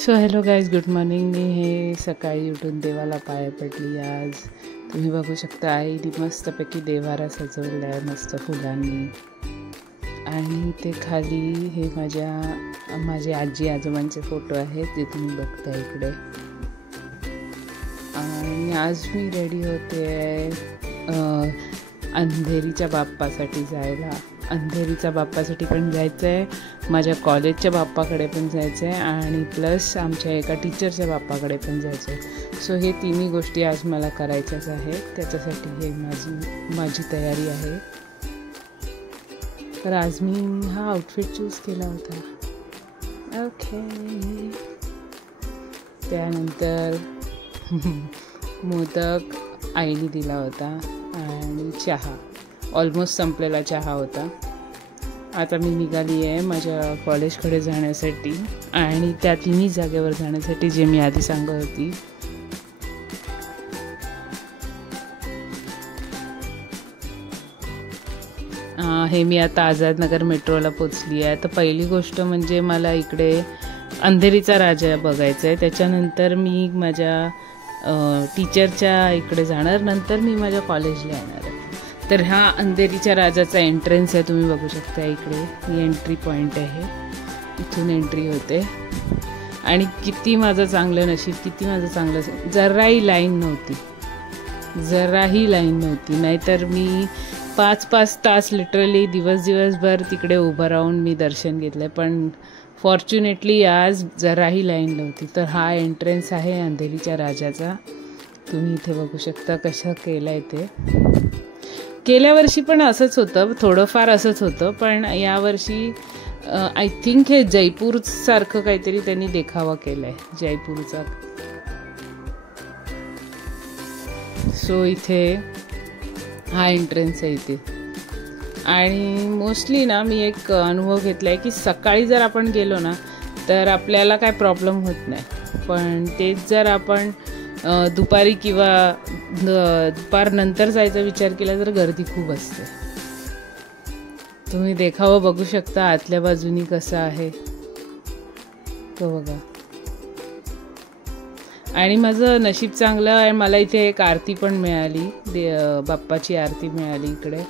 So hello guys, good morning. मी हे सकाळी उठून देवाला पाया पडली. आज तुम्ही बघू शकता आईने मस्तपैकी देवारा सजवला आहे मस्त फुलांनी. आणि ते खाली हे माझे आजी आजोबांचे फोटो आहेत जे तुम्ही बघता इकडे. आणि आज मी रेडी होते अंधेरीच्या बाप्पासाठी जायला. अंधेरीच्या बाप्पासाठी पण जायचं आहे, माझ्या कॉलेजच्या बाप्पाकडे पण जायचं आहे आणि प्लस आमच्या एका टीचरच्या बाप्पाकडे पण जायचं आहे. सो हे तिन्ही गोष्टी आज मला करायच्याच आहेत. त्याच्यासाठी हे माझी तयारी आहे. तर आज मी हा आउटफिट चूज केला होता. ओके. त्यानंतर मोदक आईने दिला होता आणि चहा, ऑलमोस्ट संपलेला चहा होता. आता मी निघाली आहे माझ्या कॉलेजकडे जाण्यासाठी आणि त्या तिन्ही जागेवर जाण्यासाठी जे मी आधी सांगत होती. हे मी आता आझादनगर मेट्रोला पोचली आहे. तर पहिली गोष्ट म्हणजे मला इकडे अंधेरीचा राजा बघायचा आहे. त्याच्यानंतर मी माझ्या टीचरच्या इकडे जाणार, नंतर मी माझ्या कॉलेजला येणार आहे. तर हा अंधेरीच्या राजाचा एंट्रन्स आहे, तुम्ही बघू शकता इकडे. ही एंट्री पॉईंट आहे, इथून एंट्री होते. आणि किती माझं चांगलं नशीब, किती माझं चांगलं, जराही लाईन नव्हती. नाहीतर मी 5-5 तास लिटरली दिवसभर तिकडे उभं राहून मी दर्शन घेतलं. पण फॉर्च्युनेटली आज जराही लाईन नव्हती. तर हा एंट्रन्स आहे अंधेरीच्या राजाचा. तुम्ही इथे बघू शकता कसं केलं आहे ते. गेल्या वर्षी पण असंच होतं, थोडंफार असंच होतं. पण यावर्षी आय थिंक हे जयपूरसारखं काहीतरी त्यांनी देखावा केला आहे, जयपूरचा. सो इथे हा एंट्रन्स आहे इथे. आणि मोस्टली ना मी एक अनुभव घेतला आहे की सकाळी जर आपण गेलो ना तर आपल्याला काय प्रॉब्लेम होत नाही. पण तेच जर आपण दुपारी किंवा दुपारनंतर जायचा विचार केला तर गर्दी खूप असते. तुम्ही देखावा बघू शकता आतल्या बाजूनी कसं आहे तो बघा. आणि माझं नशीब चांगलं आहे, मला इथे एक आरती पण मिळाली, बाप्पाची आरती मिळाली इकडे.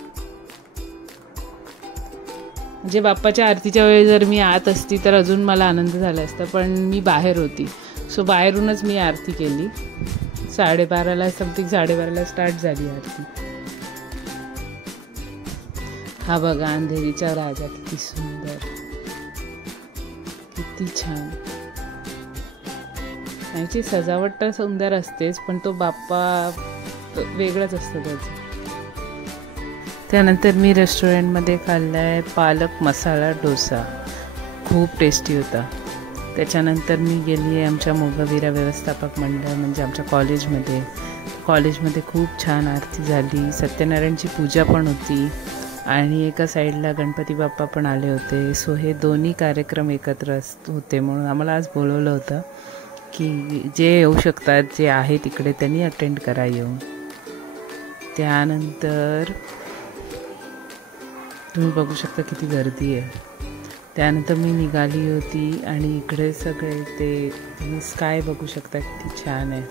म्हणजे बाप्पाच्या आरतीच्या वेळी जर मी आत असती तर अजून मला आनंद झाला असता. पण मी बाहेर होती, सो बाहेरूनच मी आरती केली. 12:30 स्टार्ट झाली आरती. हा बघा अंधेरीचा राजा, किती सुंदर, किती छान. याची सजावट तर सुंदर असतेच, पण तो बाप्पा वेगळाच असतो त्याचं. त्यानंतर मी रेस्टॉरंटमध्ये खाल्ला आहे पालक मसाला डोसा, खूप टेस्टी होता. त्याच्यानंतर मी गेली आहे आमच्या मोगवीरा व्यवस्थापक मंडळ म्हणजे आमच्या कॉलेजमध्ये खूप छान आरती झाली. सत्यनारायणची पूजा पण होती आणि एका साईडला गणपती बाप्पा पण आले होते. सो हे दोन्ही कार्यक्रम एकत्र होते म्हणून आम्हाला आज बोलवलं होतं की जे येऊ शकतात, जे आहे तिकडे, त्यांनी अटेंड करा येऊन. त्यानंतर तुम्ही बघू शकता किती गर्दी आहे. त्यानंतर मी निघाली होती आणि इकडे सगळे ते तुम्ही स्काय बघू शकता किती छान आहे.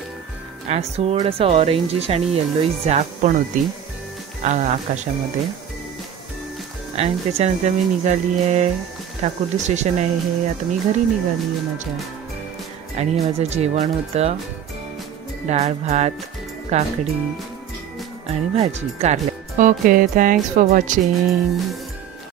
आज थोडंसं ऑरेंजिश आणि येल्लोइश झाक पण होती आकाशामध्ये. आणि त्याच्यानंतर मी निघाली आहे, ठाकुर्ली स्टेशन आहे हे. आता मी घरी निघाली आहे माझ्या. आणि हे माझं जेवण होतं, डाळ भात, काकडी आणि भाजी कारले. Okay, thanks for watching.